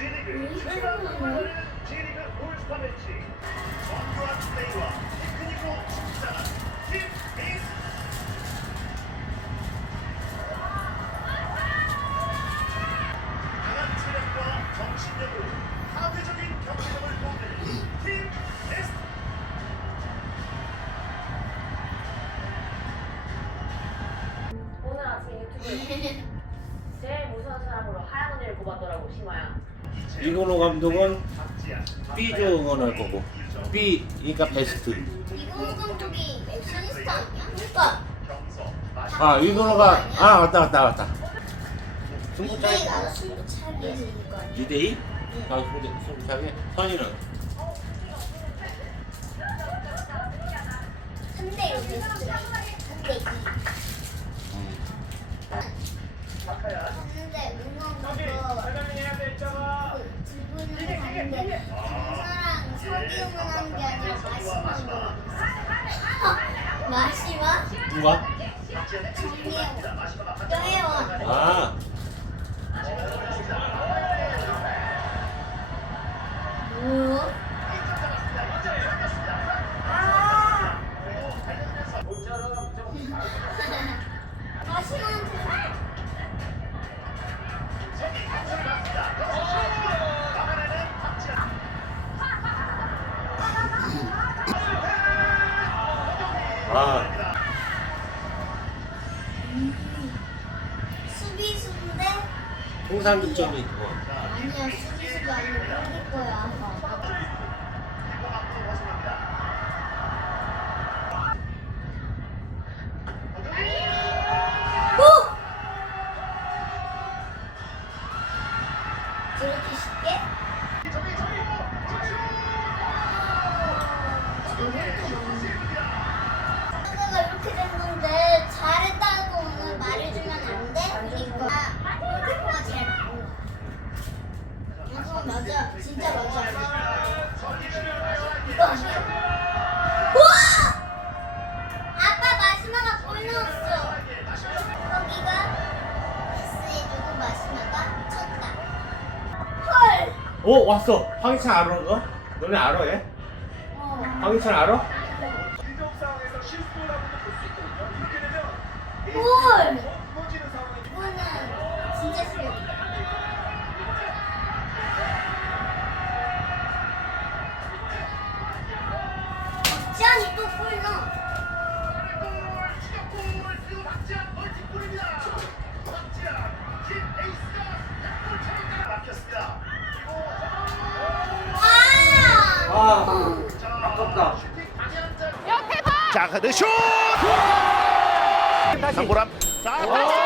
G리그 최강 에이스 오늘 아침 유튜브에 무서운 사람으로 하얀 언니를 뽑았더라고 심아야. 이건호 감독은 박지아 B 조 응원할 거고. B 그러니까 베스트. 이거 감독이 액션이스타 아니야? 그러니까 아 이건호가 아 왔다 왔다 왔다. 승부차기 이게 나도 승부차기에서 이거 아니야? 2대2? 아 승부- 승부차기 선이는? 3대 1로 베스트가 3대 2봤 하는 게 아니라 마시만 마시마? 누가? 여혜원 아 아, 수비수인데 통산 득점이 그거 아니야 수비수가 아니고 골 거야 오! 그렇게 쉽게? 헐! 어 왔어 황희찬 알아 그거? 너네 알아 얘? 어. 황희찬 알아? 이적 상황에서 실수라고도 볼수 있거든요. 이렇게 되면 헐! 무너지는 상황이 이거는 진짜 실력이다. 박지한이 또골 넣어. 카드 슛! 상보람. 자, 다시